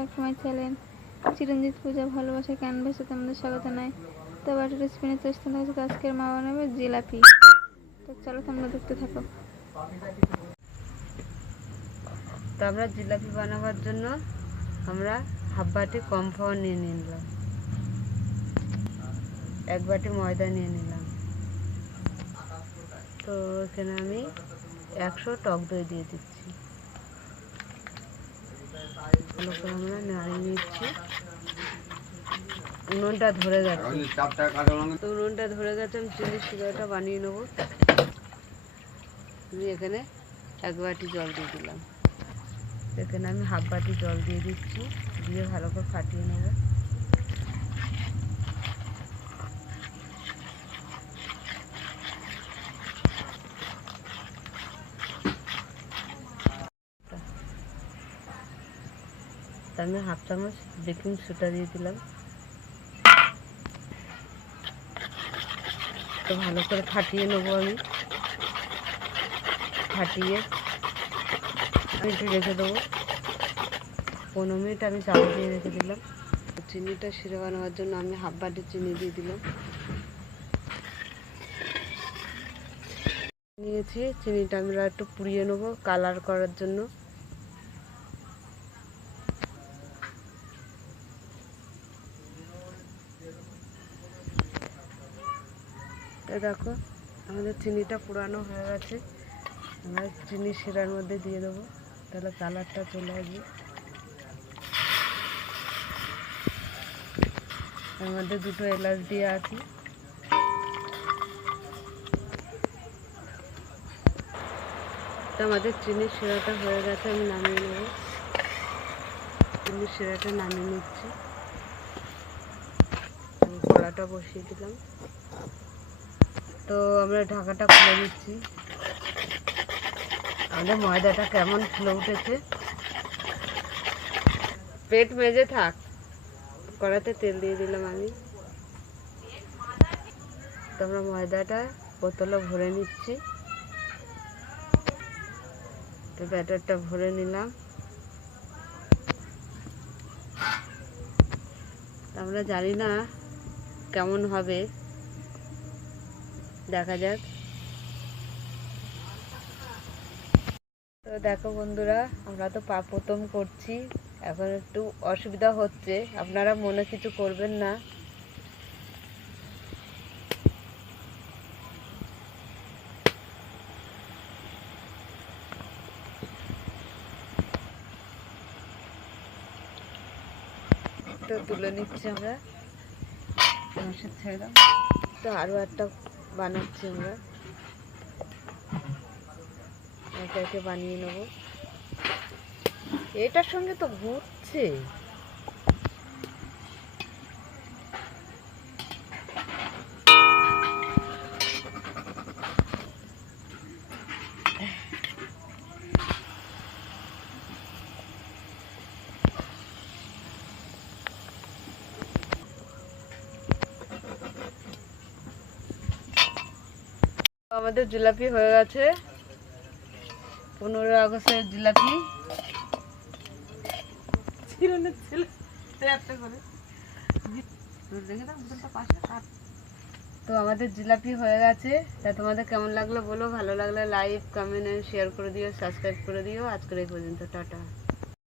Back to my channel চিরঞ্জিত পূজা ভালোবাসা ক্যানভাসে তোমাদের স্বাগত জানাই। তো বাটার রেসিপি নিয়ে চেষ্টা থাকছে আজকের মা বানাবে জিলাপি। তো চলো তোমরা দেখতে থাকো। তো আমরা জিলাপি বানাবার জন্য আমরা হাফ বাটি কর্নফ্লাওয়ার নিয়ে নিলাম, এক বাটি ময়দা নিয়ে নিলাম। তো এখানে আমি 100 টক দই দিয়ে দিচ্ছি। ভালো করে আমরা নাড়িয়ে নিচ্ছি। উনুনটা ধরে গেছে, তো উনুনটা ধরে গেছে। আমি চিনি শিরাটা বানিয়ে নেবো। আমি এখানে 1 বাটি জল দিয়ে দিলাম। এখানে আমি হাফ বাটি জল দিয়ে দিচ্ছি, দিয়ে ভালো করে ফাটিয়ে নেব। আমি হাফ চামচ বেকিং সোডা দিয়ে দিলাম। তো ভালো করে ফাটিয়ে নেবো। আমি ফাটিয়ে একটু রেখে দেবো। 15 মিনিট আমি চাপা দিয়ে রেখে দিলাম। চিনিটা শিরা বানাবার জন্য আমি হাফ বাটি চিনি দিয়ে দিলাম। নিয়েছি চিনিটা আমরা একটু পুড়িয়ে নেবো কালার করার জন্য। তো দেখো আমাদের চিনিটা পুরানো হয়ে গেছে। আমরা চিনি শিরার মধ্যে দিয়ে দেবো, তাহলে কালারটা চলে আসবে। এর মধ্যে 2টো এলাচ দিয়ে আছি। তো আমাদের চিনির শিরাটা হয়ে গেছে, আমি নামিয়ে নেব। চিনির শিরাটা নামিয়ে নিচ্ছি। আমি কড়াটা বসিয়ে দিলাম। তো আমরা ঢাকাটা খুলে দিচ্ছি। আমাদের ময়দাটা কেমন ফুলে উঠেছে। পেট মেজে থাক। কড়াতে তেল দিয়ে দিলাম আমি। তো আমরা ময়দাটা বোতলে ভরে নিচ্ছি। তো ব্যাটারটা ভরে নিলাম। আমরা জানি না কেমন হবে, দেখা যাক। তো দেখো বন্ধুরা, আমরা তো প্রথম করছি, এখন একটু অসুবিধা হচ্ছে, আপনারা মনে কিছু করবেন না। তো তুলে নিচ্ছি আমরা, ছেড়ে দাও। তো আরও একটা বানাচ্ছি আমরা, এটাকে বানিয়ে নেব। এটার সঙ্গে তো ঘুরছে। আমাদের জিলাপি হয়ে গেছে, 15 আগস্টের জিলাপি। তো আমাদের জিলাপি হয়ে গেছে। তা তোমাদের কেমন লাগলো বলো, ভালো লাগলে লাইক কমেন্ট এন্ড শেয়ার করে দিও, সাবস্ক্রাইব করে দিও। আজকের এই পর্যন্ত, টাটা।